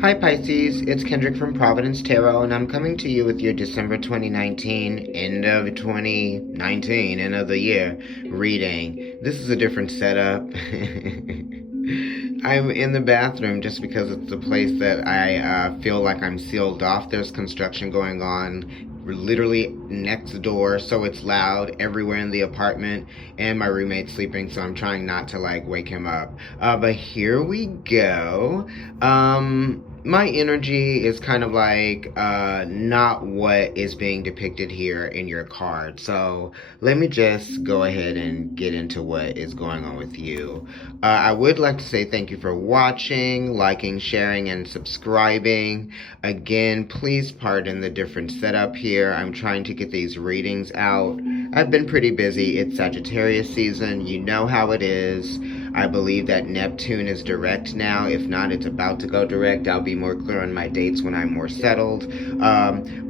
Hi Pisces, it's Kendrick from Providence Tarot, and I'm coming to you with your December 2019, end of 2019, end of the year reading. This is a different setup. I'm in the bathroom just because it's a place that I feel like I'm sealed off. There's construction going on literally next door, so it's loud everywhere in the apartment, and my roommate's sleeping, so I'm trying not to wake him up. But here we go. My energy is kind of not what is being depicted here in your card. So let me just go ahead and get into what is going on with you. I would like to say thank you for watching, liking, sharing, and subscribing. Again, please pardon the different setup here. I'm trying to get these readings out. I've been pretty busy. It's Sagittarius season. You know how it is. I believe that Neptune is direct now. If not, it's about to go direct. I'll be more clear on my dates when I'm more settled.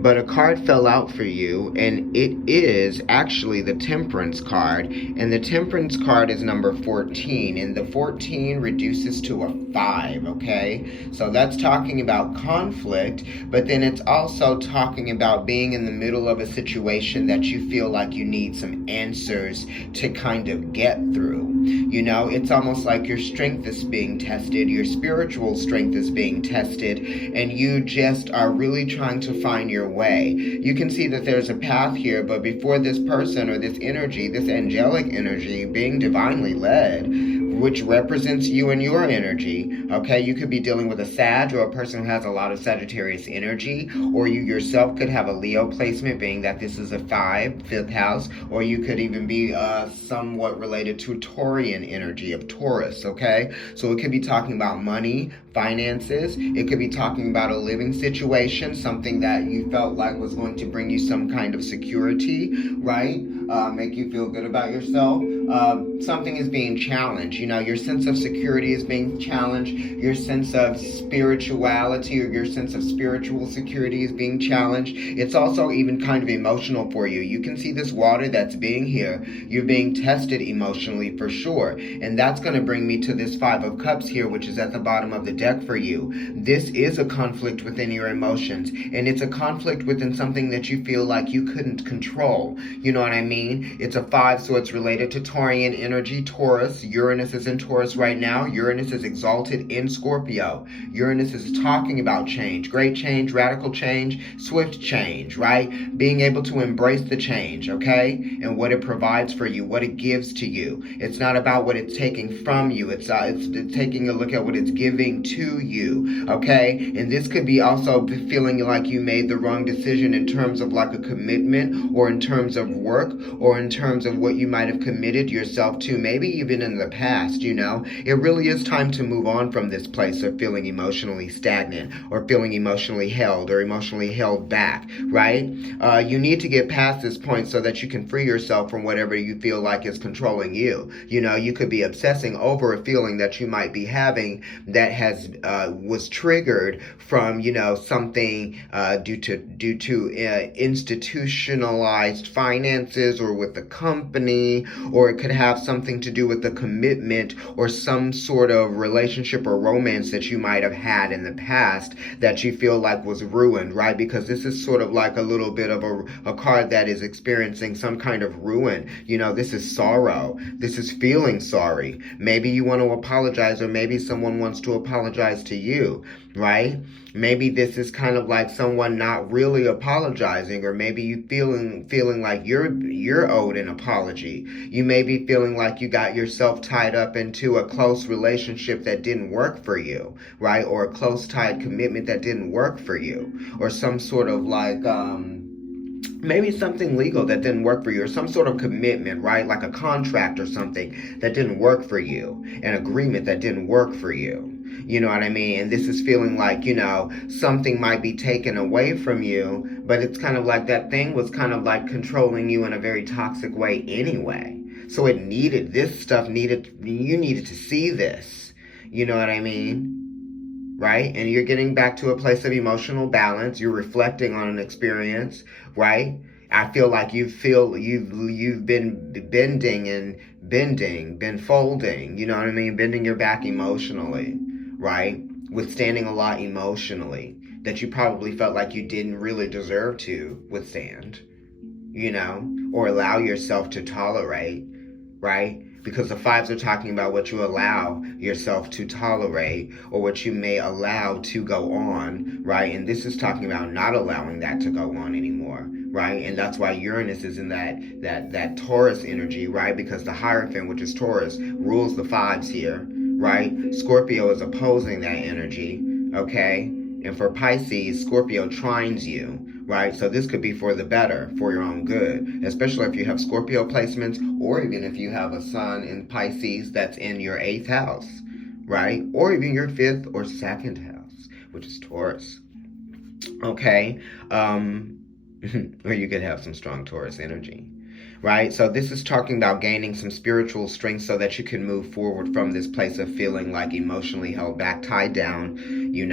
But a card fell out for you, and it is actually the Temperance card. And the Temperance card is number 14, and the 14 reduces to a 5, okay? So that's talking about conflict, but then it's also talking about being in the middle of a situation that you feel like you need some answers to kind of get through. You know, it's almost like your strength is being tested, your spiritual strength is being tested, and you just are really trying to find your way. You can see that there's a path here, but before this person or this energy, this angelic energy being divinely led, which represents you and your energy, okay? You could be dealing with a Sag or a person who has a lot of Sagittarius energy, or you yourself could have a Leo placement, being that this is a 5, 5th house, or you could even be somewhat related to Taurian energy of Taurus, okay? So it could be talking about money, finances. It could be talking about a living situation, something that you felt like was going to bring you some kind of security, right? Make you feel good about yourself. Something is being challenged. You know, your sense of security is being challenged. Your sense of spirituality or your sense of spiritual security is being challenged. It's also even kind of emotional for you. You can see this water that's being here. You're being tested emotionally for sure. And that's going to bring me to this 5 of Cups here, which is at the bottom of the deck for you. This is a conflict within your emotions, and it's a conflict within something that you feel like you couldn't control. You know what I mean? It's a 5, so it's related to Taurian energy, Taurus. Uranus is in Taurus right now. Uranus is exalted in Scorpio. Uranus is talking about change, great change, radical change, swift change, right? Being able to embrace the change, okay? And what it provides for you, what it gives to you. It's not about what it's taking from you. It's taking a look at what it's giving to you, okay? And this could be also feeling like you made the wrong decision in terms of like a commitment, or in terms of work, or in terms of what you might have committed yourself to, maybe even in the past. You know, it really is time to move on from this place of feeling emotionally stagnant, or feeling emotionally held, or emotionally held back, right? You need to get past this point so that you can free yourself from whatever you feel like is controlling you. You know, you could be obsessing over a feeling that you might be having that was triggered from, you know, something due to institutionalized finances, or with the company, or it could have something to do with the commitment or some sort of relationship or romance that you might have had in the past that you feel like was ruined, right? Because this is sort of like a little bit of a card that is experiencing some kind of ruin. You know, this is sorrow. This is feeling sorry. Maybe you want to apologize, or maybe someone wants to apologize to you, right? Maybe this is kind of like someone not really apologizing, or maybe you feeling like you're owed an apology. You may be feeling like you got yourself tied up into a close relationship that didn't work for you, right? Or a close tied commitment that didn't work for you, or some sort of maybe something legal that didn't work for you, or some sort of commitment, right? Like a contract or something that didn't work for you, an agreement that didn't work for you. You know what I mean? And this is feeling like, you know, something might be taken away from you, but it's kind of like that thing was kind of like controlling you in a very toxic way anyway. So you needed to see this. You know what I mean? Right? And you're getting back to a place of emotional balance. You're reflecting on an experience, right? I feel like you've been been folding, you know what I mean? Bending your back emotionally, right? withstanding a lot emotionally that you probably felt like you didn't really deserve to withstand, or allow yourself to tolerate, right? Because the fives are talking about what you allow yourself to tolerate or what you may allow to go on, right? And this is talking about not allowing that to go on anymore, right? And that's why Uranus is in that Taurus energy, right? Because the Hierophant, which is Taurus, rules the fives here, right? Scorpio is opposing that energy, okay? And for Pisces, Scorpio trines you, right? So this could be for the better, for your own good, especially if you have Scorpio placements, or even if you have a sun in Pisces that's in your 8th house, right? Or even your 5th or 2nd house, which is Taurus, okay? Or you could have some strong Taurus energy, right? So this is talking about gaining some spiritual strength so that you can move forward from this place of feeling like emotionally held back, tied down, you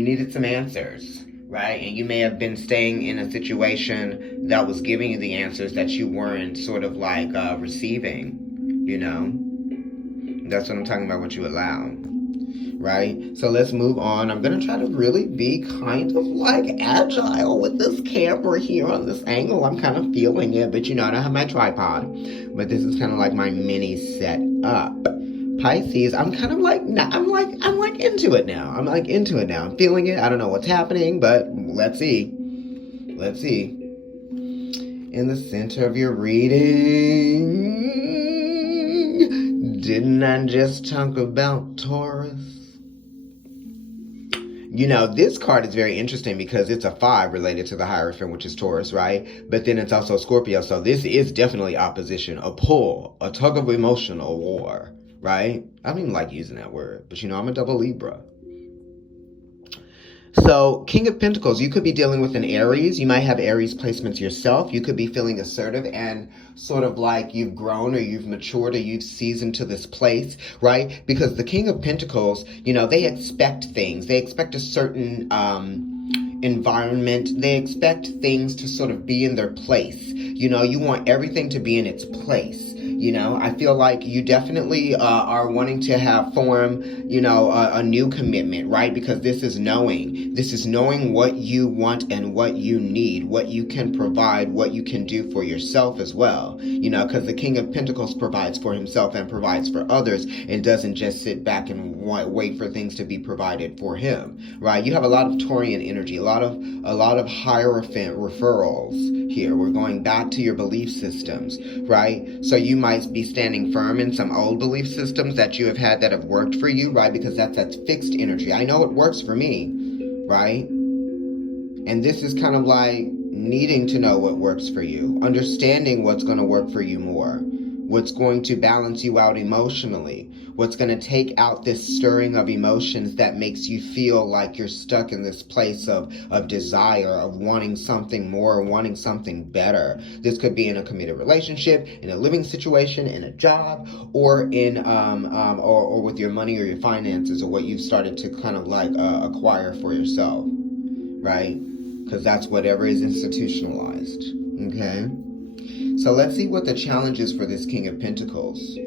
needed some answers, right? And you may have been staying in a situation that was giving you the answers that you weren't sort of like receiving, That's what I'm talking about, what you allow, right? So let's move on. I'm going to try to really be kind of like agile with this camera here on this angle. I'm kind of feeling it, but I don't have my tripod. But this is kind of like my mini setup. Pisces, I'm kind of like, I'm like into it now. I'm like into it now. I'm feeling it. I don't know what's happening, but let's see. Let's see. In the center of your reading, didn't I just talk about Taurus? This card is very interesting because it's a 5 related to the Hierophant, which is Taurus, right? But then it's also Scorpio. So this is definitely opposition, a pull, a tug of emotional war. Right? I don't even like using that word, but I'm a double Libra. So, King of Pentacles, you could be dealing with an Aries. You might have Aries placements yourself. You could be feeling assertive and sort of like you've grown or you've matured or you've seasoned to this place, right? Because the King of Pentacles, they expect things. They expect a certain environment. They expect things to sort of be in their place. You want everything to be in its place. I feel like you definitely are wanting to form, a new commitment, right? Because this is knowing what you want and what you need, what you can provide, what you can do for yourself as well, because the King of Pentacles provides for himself and provides for others and doesn't just sit back and wait for things to be provided for him, right? You have a lot of Taurian energy, a lot of Hierophant referrals here. We're going back to your belief systems, right? So you might be standing firm in some old belief systems that you have had that have worked for you, right? Because that's fixed energy. I know it works for me, right? And this is kind of like needing to know what works for you, understanding what's going to work for you more, what's going to balance you out emotionally, what's going to take out this stirring of emotions that makes you feel like you're stuck in this place of desire, of wanting something more, wanting something better. This could be in a committed relationship, in a living situation, in a job, or in or with your money or your finances, or what you've started to kind of like acquire for yourself, right? Because that's whatever is institutionalized, okay? So let's see what the challenge is for this King of Pentacles.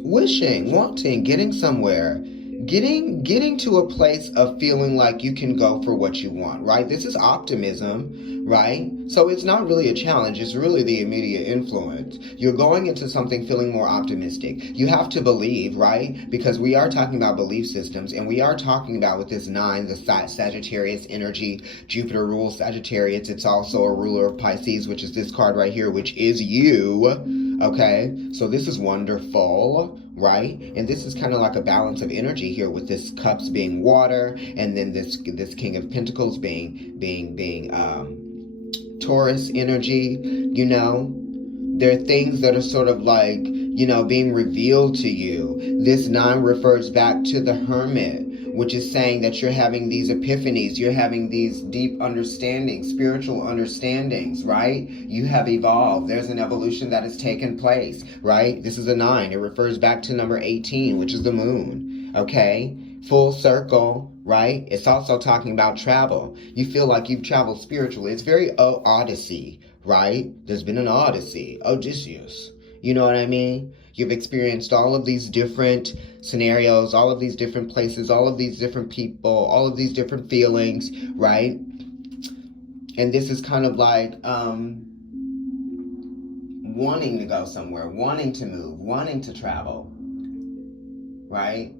Wishing, wanting, getting somewhere, getting to a place of feeling like you can go for what you want, right? This is optimism, right? So it's not really a challenge, it's really the immediate influence. You're going into something feeling more optimistic. You have to believe, right? Because we are talking about belief systems, and we are talking about with this 9, the Sagittarius energy. Jupiter rules Sagittarius. It's also a ruler of Pisces, which is this card right here, which is you. Okay, so this is wonderful, right? And this is kind of like a balance of energy here, with this cups being water, and then this King of Pentacles being Taurus energy. There are things that are sort of like, being revealed to you. This 9 refers back to the Hermit, which is saying that you're having these epiphanies, you're having these deep understandings, spiritual understandings, right? You have evolved. There's an evolution that has taken place, right? This is a 9. It refers back to number 18, which is the moon, okay? Full circle, right? It's also talking about travel. You feel like you've traveled spiritually. It's very Odyssey, right? There's been an Odyssey, Odysseus. You know what I mean? You've experienced all of these different scenarios, all of these different places, all of these different people, all of these different feelings, right? And this is kind of like wanting to go somewhere, wanting to move, wanting to travel, right?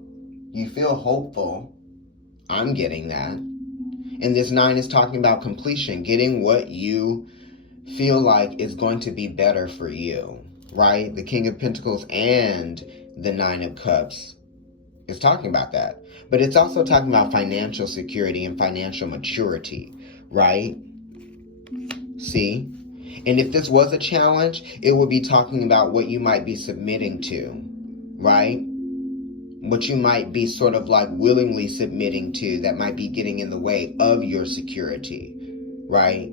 You feel hopeful. I'm getting that. And this 9 is talking about completion, getting what you feel like is going to be better for you, right? The King of Pentacles and the 9 of Cups is talking about that. But it's also talking about financial security and financial maturity, right? See? And if this was a challenge, it would be talking about what you might be submitting to, right? What you might be sort of like willingly submitting to that might be getting in the way of your security, right?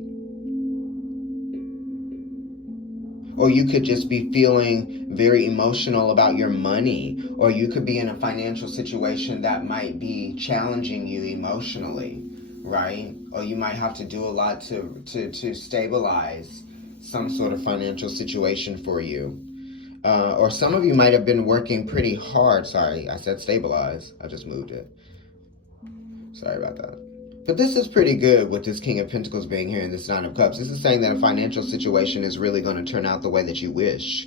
Or you could just be feeling very emotional about your money, or you could be in a financial situation that might be challenging you emotionally, right? Or you might have to do a lot to stabilize some sort of financial situation for you. Or some of you might have been working pretty hard. Sorry, I said stabilize. I just moved it. Sorry about that. But this is pretty good with this King of Pentacles being here and this 9 of Cups. This is saying that a financial situation is really going to turn out the way that you wish,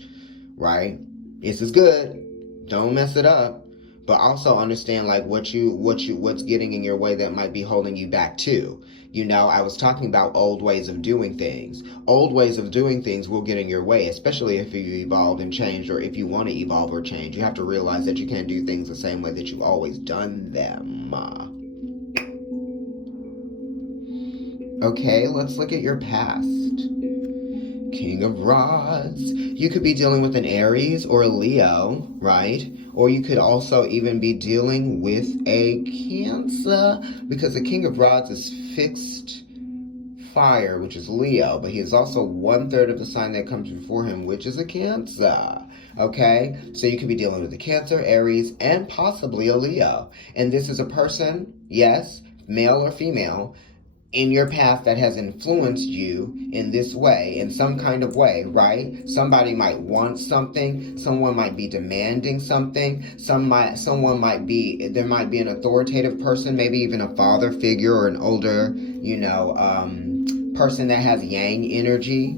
right? This is good. Don't mess it up. But also understand like what's getting in your way that might be holding you back too. You know, I was talking about old ways of doing things. Old ways of doing things will get in your way, especially if you evolved and changed, or if you want to evolve or change. You have to realize that you can't do things the same way that you've always done them. Okay, let's look at your past. King of Rods. You could be dealing with an Aries or a Leo, right? Or you could also even be dealing with a Cancer, because the King of Rods is fixed fire, which is Leo, but he is also 1/3 of the sign that comes before him, which is a Cancer. Okay, so you could be dealing with a Cancer, Aries, and possibly a Leo. And this is a person, yes, male or female, in your past that has influenced you in this way, in some kind of way, right? Somebody might want something, someone might be demanding something, there might be an authoritative person, maybe even a father figure or an older, person that has yang energy.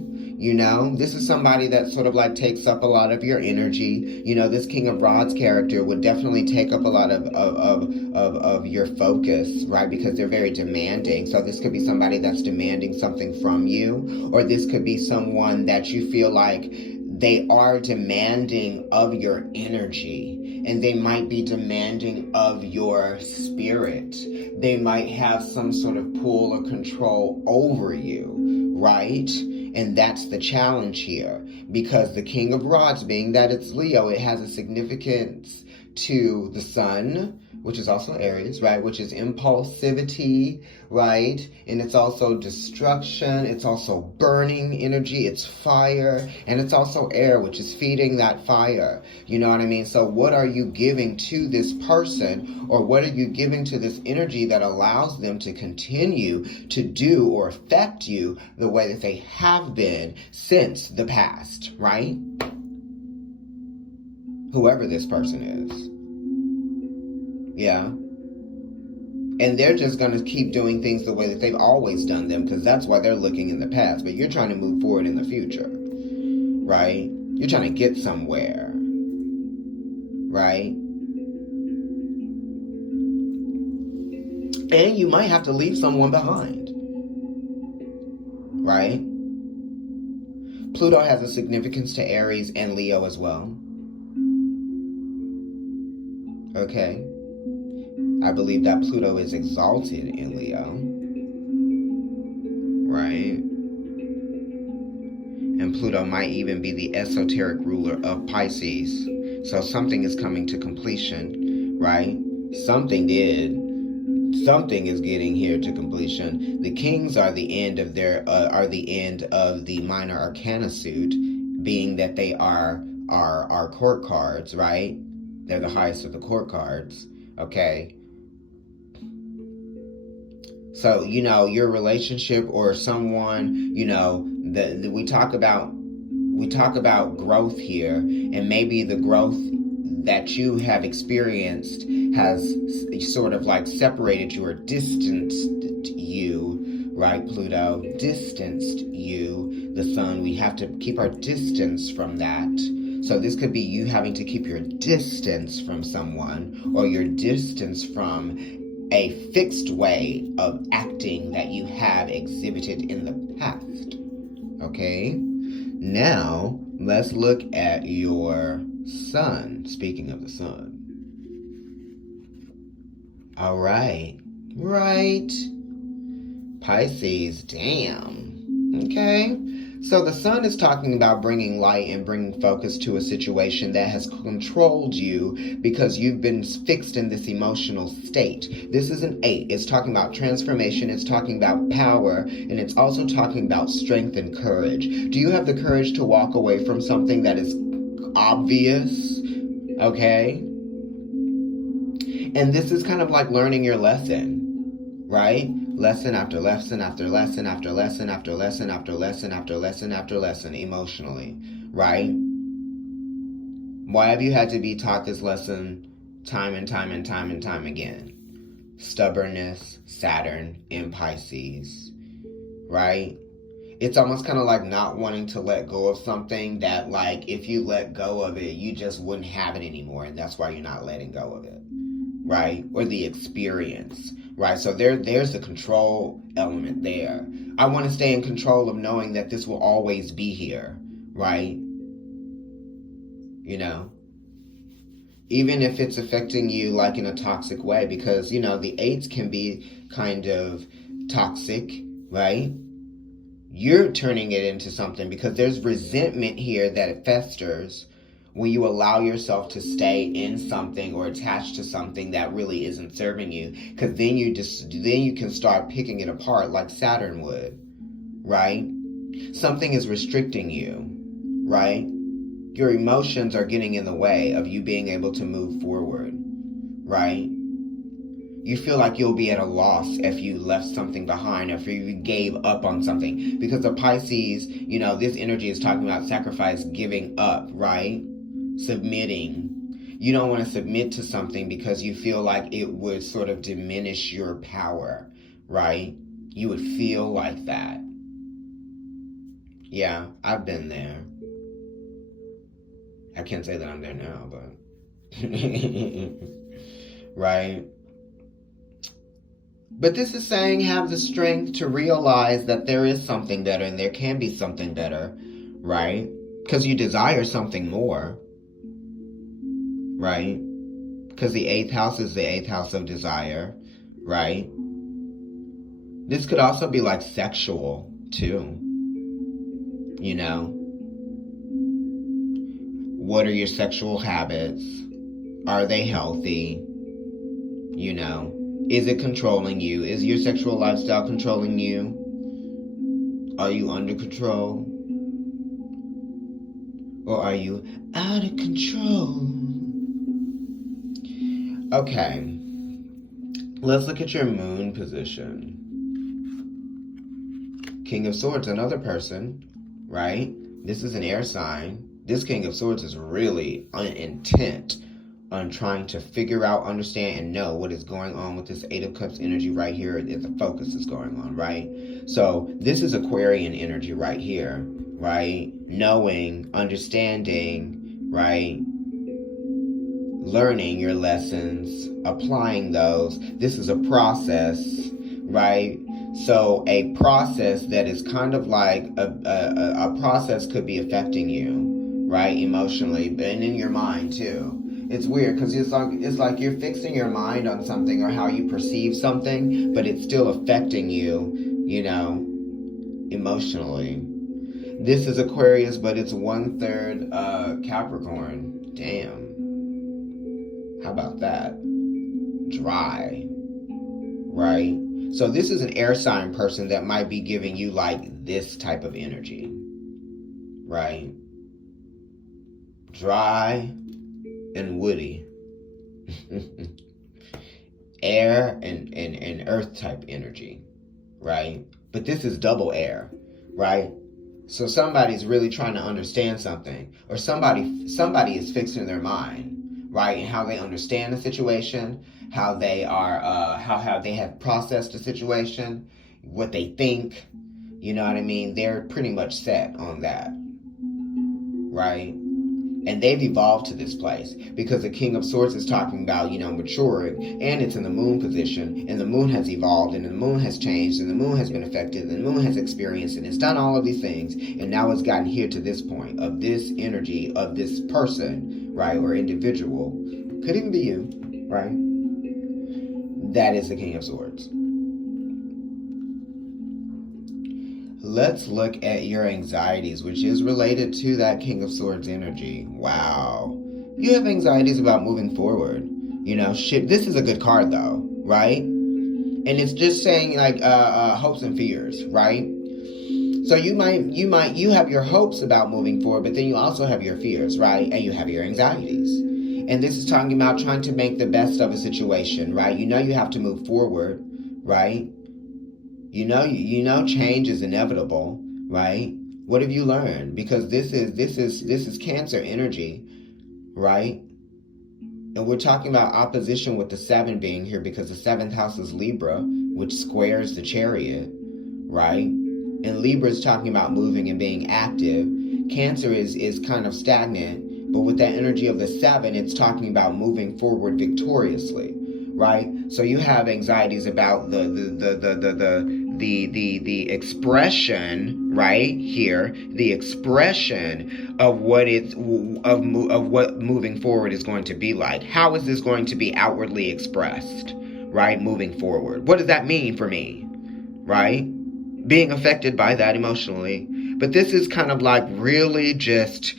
This is somebody that sort of like takes up a lot of your energy. This King of Rods character would definitely take up a lot of your focus, right? Because they're very demanding. So this could be somebody that's demanding something from you, or this could be someone that you feel like they are demanding of your energy, and they might be demanding of your spirit. They might have some sort of pull or control over you, right? And that's the challenge here, because the King of Rods, being that it's Leo, it has a significance to the Sun, which is also Aries, right? Which is impulsivity, right? And it's also destruction. It's also burning energy. It's fire. And it's also air, which is feeding that fire. You know what I mean? So what are you giving to this person, or what are you giving to this energy that allows them to continue to do or affect you the way that they have been since the past, right? Whoever this person is. Yeah. And they're just going to keep doing things the way that they've always done them, because that's why they're looking in the past. But you're trying to move forward in the future, right? You're trying to get somewhere, right? And you might have to leave someone behind, right? Pluto has a significance to Aries and Leo as well. Okay. I believe that Pluto is exalted in Leo, right? And Pluto might even be the esoteric ruler of Pisces. So something is coming to completion, right? Something is getting here to completion. The Kings are the end of the minor arcana suit, being that they are court cards, right? They're the highest of the court cards, okay? So, your relationship or someone, we talk about we talk about growth here, and maybe the growth that you have experienced has sort of like separated you or distanced you, right, Pluto? Distanced you, the sun. We have to keep our distance from that. So this could be you having to keep your distance from someone, or your distance from a fixed way of acting that you have exhibited in the past. Okay? Now, let's look at your sun. Speaking of the sun. All right. Right. Pisces, damn. Okay. So the sun is talking about bringing light and bringing focus to a situation that has controlled you because you've been fixed in this emotional state. This is an 8. It's talking about transformation. It's talking about power. And it's also talking about strength and courage. Do you have the courage to walk away from something that is obvious? Okay? And this is kind of like learning your lesson, right? Lesson after lesson after lesson after lesson after lesson after lesson after lesson after lesson emotionally, right? Why have you had to be taught this lesson time and time and time and time again? Stubbornness, Saturn in Pisces, right? It's almost kind of like not wanting to let go of something that, like, if you let go of it, you just wouldn't have it anymore, and that's why you're not letting go of it, right? Or the experience, right? So there's the control element there. I want to stay in control of knowing that this will always be here, right? You know? Even if it's affecting you like in a toxic way, because, you know, the 8s can be kind of toxic, right? You're turning it into something because there's resentment here that it festers when you allow yourself to stay in something or attached to something that really isn't serving you, because then you can start picking it apart like Saturn would, right? Something is restricting you, right? Your emotions are getting in the way of you being able to move forward, right? You feel like you'll be at a loss if you left something behind, or if you gave up on something. Because the Pisces, you know, this energy is talking about sacrifice, giving up, right? Submitting. You don't want to submit to something because you feel like it would sort of diminish your power, right? You would feel like that. Yeah, I've been there. I can't say that I'm there now, but... right? But this is saying have the strength to realize that there is something better and there can be something better, right? Because you desire something more, right? Because the 8th house is the 8th house of desire, right? This could also be like sexual, too. You know? What are your sexual habits? Are they healthy? You know? Is it controlling you? Is your sexual lifestyle controlling you? Are you under control? Or are you out of control? Okay. Let's look at your moon position. King of Swords, another person, right? This is an air sign. This King of Swords is really intent on trying to figure out, understand, and know what is going on with this 8 of Cups energy right here. The focus is going on, right? So this is Aquarian energy right here, right? Knowing, understanding, right? Learning your lessons, applying those. This is a process, right? So a process that is kind of like a process could be affecting you, right? Emotionally, and in your mind too. It's weird because it's like you're fixing your mind on something or how you perceive something, but it's still affecting you, you know, emotionally. This is Aquarius, but it's 1/3 Capricorn. Damn. How about that? Dry. Right? So this is an air sign person that might be giving you like this type of energy. Right? Dry and woody. Air and earth type energy, right? But this is double air, right? So somebody's really trying to understand something, or somebody is fixing their mind, right? And how they understand the situation, how they are, how they have processed the situation, what they think. You know what I mean? They're pretty much set on that, right? And they've evolved to this place because the King of Swords is talking about, maturing, and it's in the moon position, and the moon has evolved, and the moon has changed, and the moon has been affected, and the moon has experienced, and it's done all of these things, and now it's gotten here to this point of this energy of this person, right, or individual, could even be you, right? That is the King of Swords. Let's look at your anxieties, which is related to that King of Swords energy. Wow. You have anxieties about moving forward. This is a good card though, right? And it's just saying like hopes and fears, right? So you have your hopes about moving forward, but then you also have your fears, right? And you have your anxieties. And this is talking about trying to make the best of a situation, right? You have to move forward, right? You know change is inevitable, right? What have you learned? Because this is Cancer energy, right? And we're talking about opposition with the 7 being here because the 7th house is Libra, which squares the Chariot, right? And Libra is talking about moving and being active. Cancer is kind of stagnant, but with that energy of the 7, it's talking about moving forward victoriously, right? So you have anxieties about the expression, right here, the expression of what moving forward is going to be like. How is this going to be outwardly expressed, right? Moving forward. What does that mean for me, right? Being affected by that emotionally. But this is kind of like really just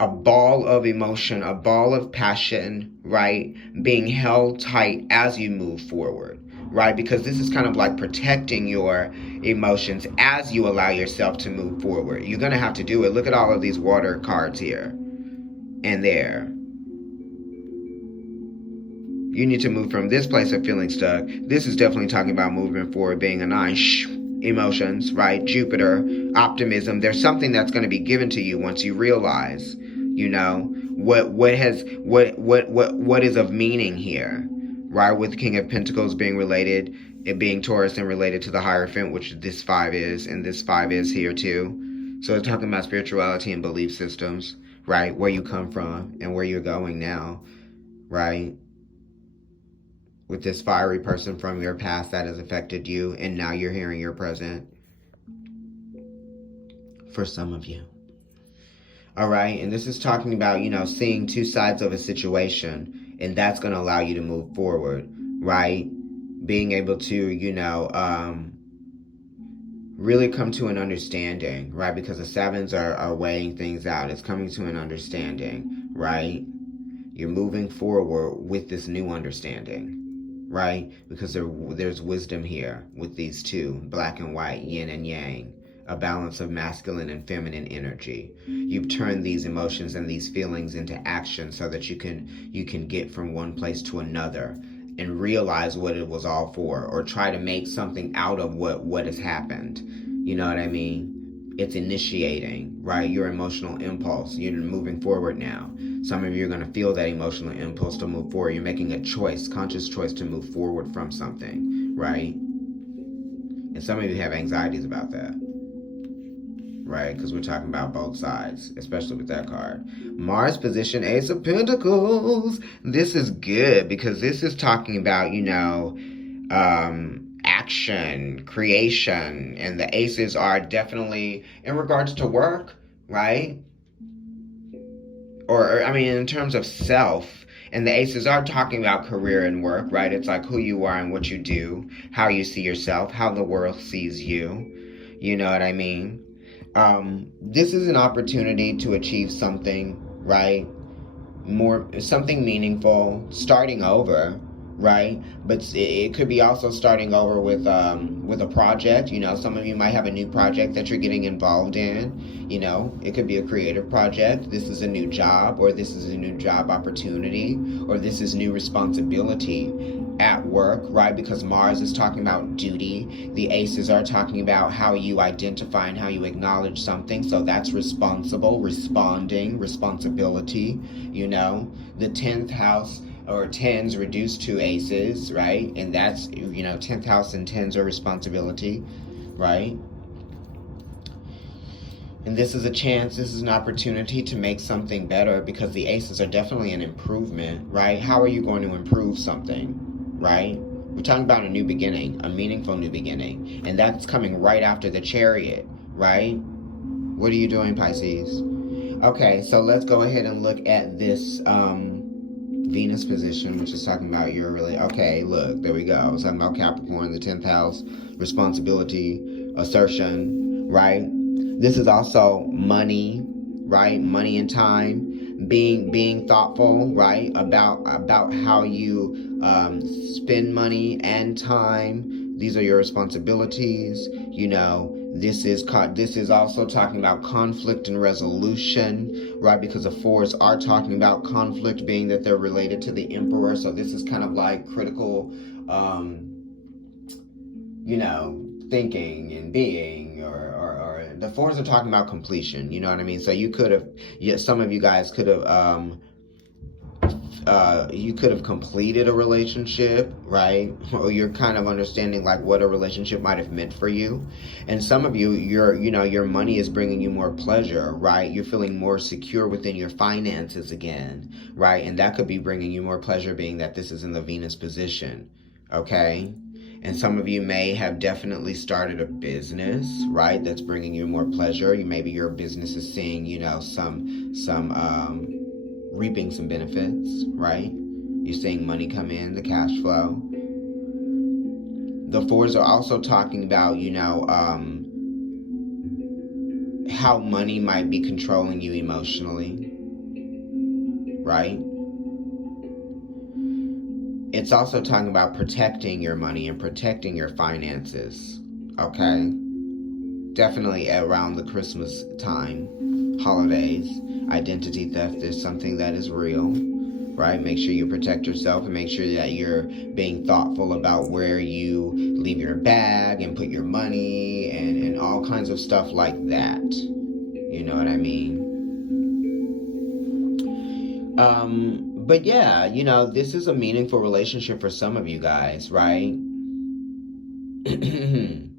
a ball of emotion, a ball of passion, right? Being held tight as you move forward, right? Because this is kind of like protecting your emotions as you allow yourself to move forward. You're going to have to do it. Look at all of these water cards here and there. You need to move from this place of feeling stuck. This is definitely talking about moving forward, being a 9. Emotions, right? Jupiter, optimism. There's something that's going to be given to you once you realize, what is of meaning here, right? With King of Pentacles being related, it being Taurus and related to the Hierophant, which this 5 is, and this 5 is here too. So it's talking about spirituality and belief systems, right? Where you come from and where you're going now, right? With this fiery person from your past that has affected you, and now you're here in your present. For some of you. All right, and this is talking about, seeing 2 sides of a situation, and that's going to allow you to move forward, right? Being able to, really come to an understanding, right? Because the 7s are weighing things out. It's coming to an understanding, right? You're moving forward with this new understanding. Right? Because there's wisdom here with these 2, black and white, yin and yang, a balance of masculine and feminine energy. You've turned these emotions and these feelings into action so that you can get from one place to another and realize what it was all for, or try to make something out of what has happened. You know what I mean? It's initiating, right? Your emotional impulse. You're moving forward now. Some of you are going to feel that emotional impulse to move forward. You're making a choice, conscious choice to move forward from something, right? And some of you have anxieties about that, right? Because we're talking about both sides, especially with that card. Mars position, Ace of Pentacles. This is good because this is talking about, action, creation, and the aces are definitely in regards to work, right? Or in terms of self, and the aces are talking about career and work, right? It's like who you are and what you do, how you see yourself, how the world sees you. You know what I mean? This is an opportunity to achieve something, right? Something meaningful, starting over, right? But it could be also starting over with a project. Some of you might have a new project that you're getting involved in. It could be a creative project. This is a new job, or this is a new job opportunity, or this is new responsibility. at work, right? Because Mars is talking about duty. The aces are talking about how you identify and how you acknowledge something. So that's responsible, responding, responsibility, you know. The 10th house or 10s reduced to aces, right? And that's, 10th house and 10s are responsibility, right? And this is a chance, this is an opportunity to make something better, because the aces are definitely an improvement, right? How are you going to improve something, right? We're talking about a new beginning, a meaningful new beginning. And that's coming right after the Chariot, right? What are you doing, Pisces? Okay, so let's go ahead and look at this Venus position, which is talking about okay, look, there we go. It's talking about Capricorn, the 10th house, responsibility, assertion, right? This is also money, right? Money and time, being thoughtful, right? About how you spend money and time. These are your responsibilities. This is also talking about conflict and resolution, right? Because the 4s are talking about conflict, being that they're related to the Emperor. So this is kind of like critical, thinking and being, or the 4s are talking about completion. You know what I mean? So some of you guys could have, you could have completed a relationship, right? Or you're kind of understanding like what a relationship might have meant for you. And some of you, your money is bringing you more pleasure, right? You're feeling more secure within your finances again, right? And that could be bringing you more pleasure, being that this is in the Venus position, okay? And some of you may have definitely started a business, right? That's bringing you more pleasure. Maybe your business is seeing, reaping some benefits, right? You're seeing money come in, the cash flow. The 4s are also talking about, how money might be controlling you emotionally, right? It's also talking about protecting your money and protecting your finances, okay? Definitely around the Christmas time, holidays, identity theft is something that is real, right? Make sure you protect yourself and make sure that you're being thoughtful about where you leave your bag and put your money and all kinds of stuff like that. You know what I mean? But yeah, this is a meaningful relationship for some of you guys, right? And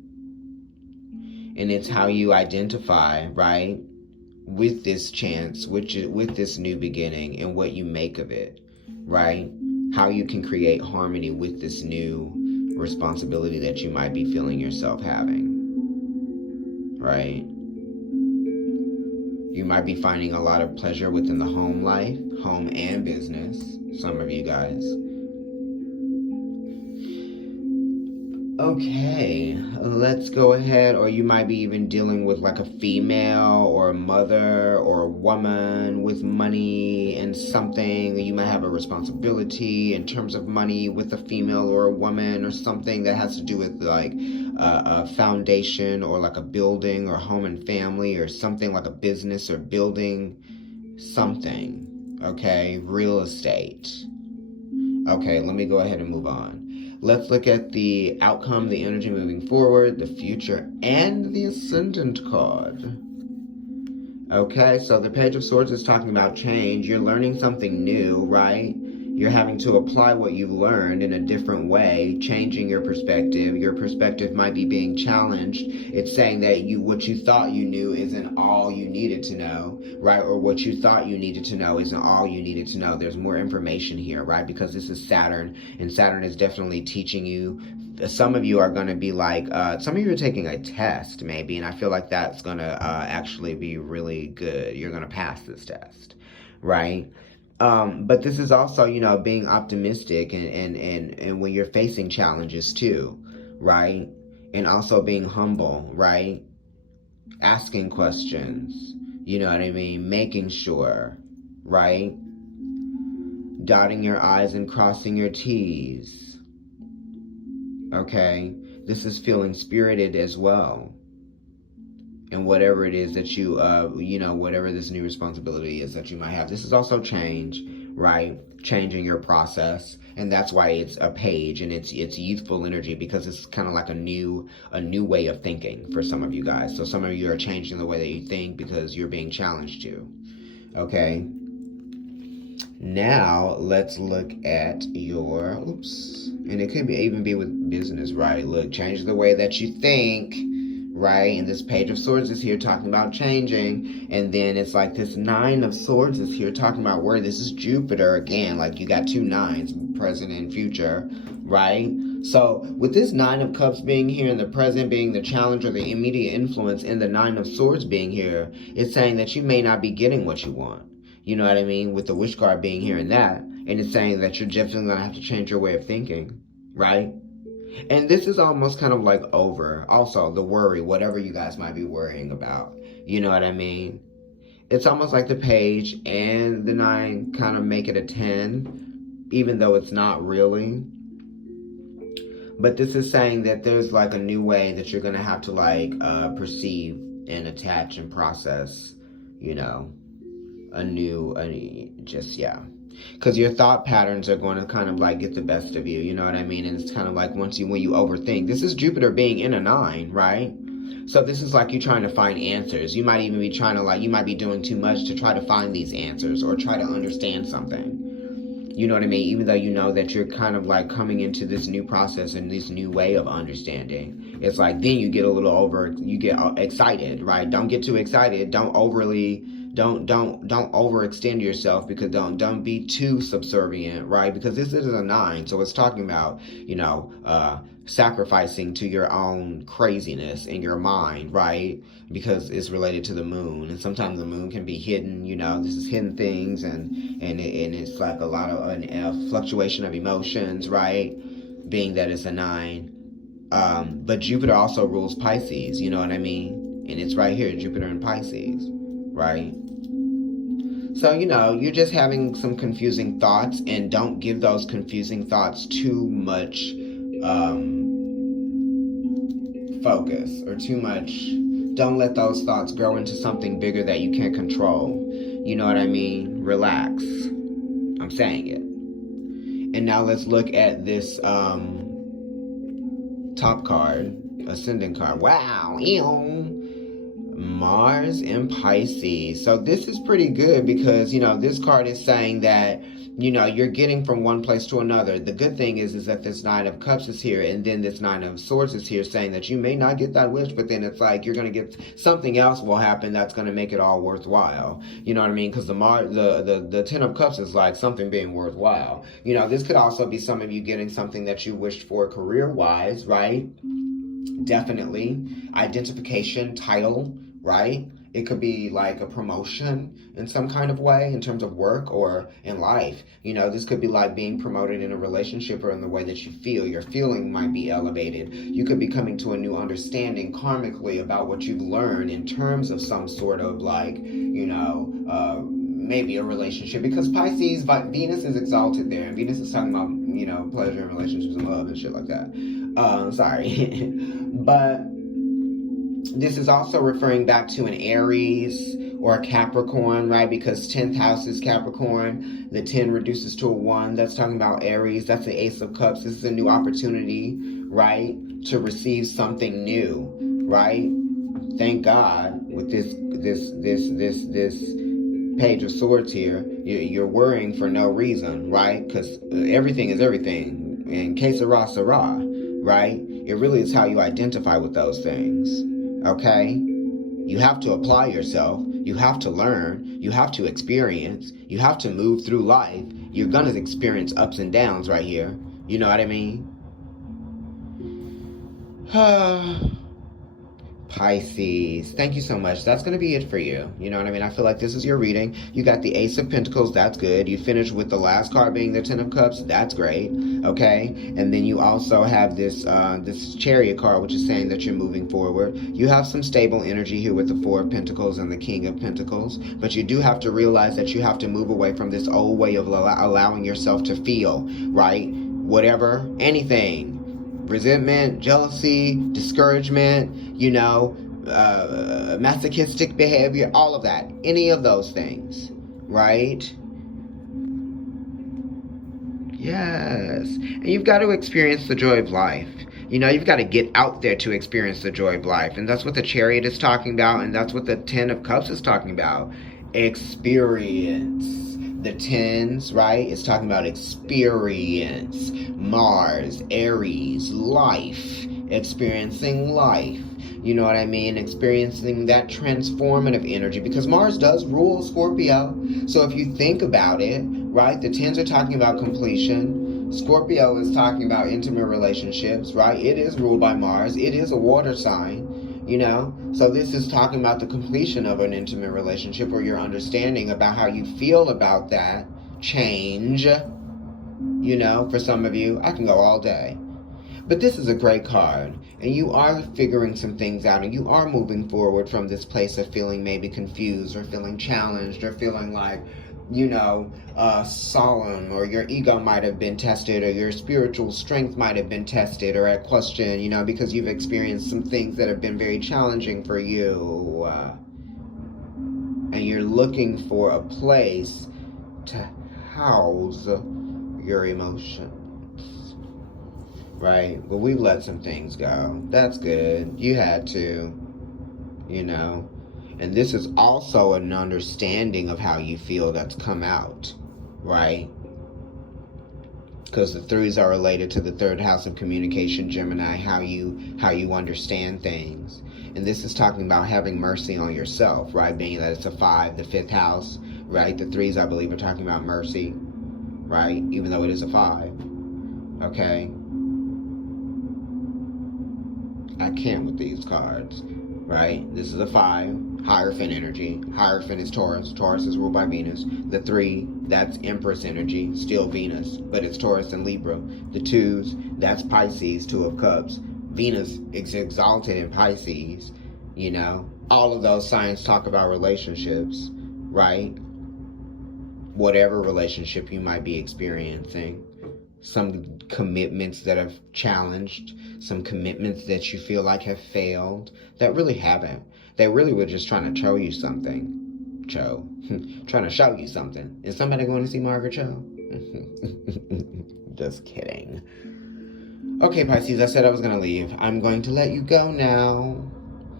it's how you identify, right, with this chance, with this new beginning, and what you make of it, right? How you can create harmony with this new responsibility that you might be feeling yourself having, right? You might be finding a lot of pleasure within the home life, home and business, some of you guys. Okay, let's go ahead. Or you might be even dealing with like a female or a mother or a woman with money and something. You might have a responsibility in terms of money with a female or a woman, or something that has to do with like a foundation or like a building or home and family, or something like a business or building something, okay? Real estate. Okay, let me go ahead and move on. Let's look at the outcome, the energy moving forward, the future, and the Ascendant card. Okay, so the Page of Swords is talking about change. You're learning something new, right? You're having to apply what you've learned in a different way, changing your perspective. Your perspective might be being challenged. It's saying that what you thought you knew isn't all you needed to know, right? Or what you thought you needed to know isn't all you needed to know. There's more information here, right? Because this is Saturn, and Saturn is definitely teaching you. Some of you are going to be like, some of you are taking a test maybe, and I feel like that's going to actually be really good. You're going to pass this test, right? But this is also, being optimistic and when you're facing challenges too, right? And also being humble, right? Asking questions, you know what I mean? Making sure, right? Dotting your I's and crossing your T's, okay? This is feeling spirited as well. And whatever it is that you, whatever this new responsibility is that you might have. This is also change, right? Changing your process. And that's why it's a page, and it's youthful energy, because it's kind of like a new way of thinking for some of you guys. So some of you are changing the way that you think because you're being challenged to. Okay. Now let's look at your and it could be even be with business, right? Look, change the way that you think, right? And this Page of Swords is here talking about changing, and then it's like this Nine of Swords is here talking about where this is Jupiter again. Like you got two nines, present and future, right? So with this Nine of Cups being here and the present being the challenge or the immediate influence, and the Nine of Swords being here, it's saying that you may not be getting what you want. You know what I mean? With the Wish card being here and that. And it's saying that you're definitely going to have to change your way of thinking, right? And this is almost kind of like over. Also, the worry, whatever you guys might be worrying about. You know what I mean? It's almost like the Page and the 9 kind of make it a 10, even though it's not really. But this is saying that there's like a new way that you're going to have to like perceive and attach and process, you know. Because your thought patterns are going to kind of like get the best of you, you know what I mean? And it's kind of like when you overthink. This is Jupiter being in a 9, right? So this is like you trying to find answers. You might even be trying to you might be doing too much to try to find these answers or try to understand something. You know what I mean? Even though you know that you're kind of like coming into this new process and this new way of understanding. It's like then you get you get excited, right? Don't get too excited. Don't overextend yourself, because don't be too subservient, right? Because this is a 9, so it's talking about, you know, sacrificing to your own craziness in your mind, right? Because it's related to the moon, and sometimes the moon can be hidden, you know. This is hidden things, and it's like a lot of a fluctuation of emotions, right? Being that it's a 9. But Jupiter also rules Pisces, you know what I mean? And it's right here, Jupiter in Pisces, right? So, you know, you're just having some confusing thoughts, and don't give those confusing thoughts too much focus or too much. Don't let those thoughts grow into something bigger that you can't control. You know what I mean? Relax. I'm saying it. And now let's look at this top card, Ascendant card. Wow. Ew. Mars in Pisces. So this is pretty good, because, you know, this card is saying that, you know, you're getting from one place to another. The good thing is that this 9 of Cups is here, and then this 9 of Swords is here, saying that you may not get that wish, but then it's like you're going to get something else will happen that's going to make it all worthwhile. You know what I mean? Because the 10 of Cups is like something being worthwhile. You know, this could also be some of you getting something that you wished for career-wise, right? Definitely. Identification, title, right? It could be like a promotion in some kind of way in terms of work or in life. You know, this could be like being promoted in a relationship or in the way that you feel. Your feeling might be elevated. You could be coming to a new understanding karmically about what you've learned in terms of some sort of like, you know, maybe a relationship. Because Pisces, Venus is exalted there. And Venus is talking about, you know, pleasure and relationships and love and shit like that. Sorry. But this is also referring back to an Aries or a Capricorn, right? Because 10th house is Capricorn. The 10 reduces to a 1. That's talking about Aries. That's the Ace of Cups. This is a new opportunity, right? To receive something new, right? Thank God with this Page of Swords here, you're worrying for no reason, right? Because everything is everything. And que sera, sera, right? It really is how you identify with those things. Okay? You have to apply yourself. You have to learn. You have to experience. You have to move through life. You're going to experience ups and downs right here. You know what I mean? Pisces, thank you so much. That's going to be it for you. You know what I mean? I feel like this is your reading. You got the Ace of Pentacles. That's good. You finished with the last card being the 10 of Cups. That's great. Okay? And then you also have this this Chariot card, which is saying that you're moving forward. You have some stable energy here with the 4 of Pentacles and the King of Pentacles. But you do have to realize that you have to move away from this old way of allowing yourself to feel, right? Whatever, anything. Resentment, jealousy, discouragement, you know, masochistic behavior, all of that. Any of those things, right? Yes. And you've got to experience the joy of life. You know, you've got to get out there to experience the joy of life. And that's what the Chariot is talking about, and that's what the Ten of Cups is talking about. Experience. The tens, right, is talking about experience. Mars, Aries, life. Experiencing life. You know what I mean? Experiencing that transformative energy. Because Mars does rule Scorpio. So if you think about it, right, the tens are talking about completion. Scorpio is talking about intimate relationships, right? It is ruled by Mars. It is a water sign, you know? So this is talking about the completion of an intimate relationship, or your understanding about how you feel about that change. You know, for some of you, I can go all day. But this is a great card, and you are figuring some things out, and you are moving forward from this place of feeling maybe confused, or feeling challenged, or feeling like, you know, solemn, or your ego might have been tested, or your spiritual strength might have been tested or at question, you know, because you've experienced some things that have been very challenging for you. And you're looking for a place to house your emotions. Right? But we've let some things go. That's good. You had to, you know. And this is also an understanding of how you feel that's come out, right? Because the threes are related to the third house of communication, Gemini, how you understand things. And this is talking about having mercy on yourself, right? Being that it's a 5, the 5th house, right? The threes, I believe, are talking about mercy, right? Even though it is a 5, okay? I can't with these cards, right? This is a 5, Hierophant energy. Hierophant is Taurus. Taurus is ruled by Venus. The 3, that's Empress energy, still Venus, but it's Taurus and Libra. The 2s, that's Pisces, 2 of Cups. Venus is exalted in Pisces, you know. All of those signs talk about relationships, right? Whatever relationship you might be experiencing. Some commitments that have challenged, some commitments that you feel like have failed, that really haven't. They really were just trying to show you something. Trying to show you something. Is somebody going to see Margaret Cho? Just kidding. Okay, Pisces, I said I was going to leave. I'm going to let you go now.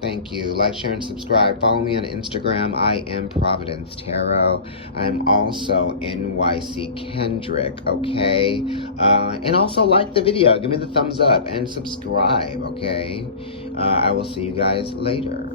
Thank you. Like, share, and subscribe. Follow me on Instagram. I am Providence Tarot. I'm also NYC Kendrick, okay? And also like the video. Give me the thumbs up and subscribe, okay? I will see you guys later.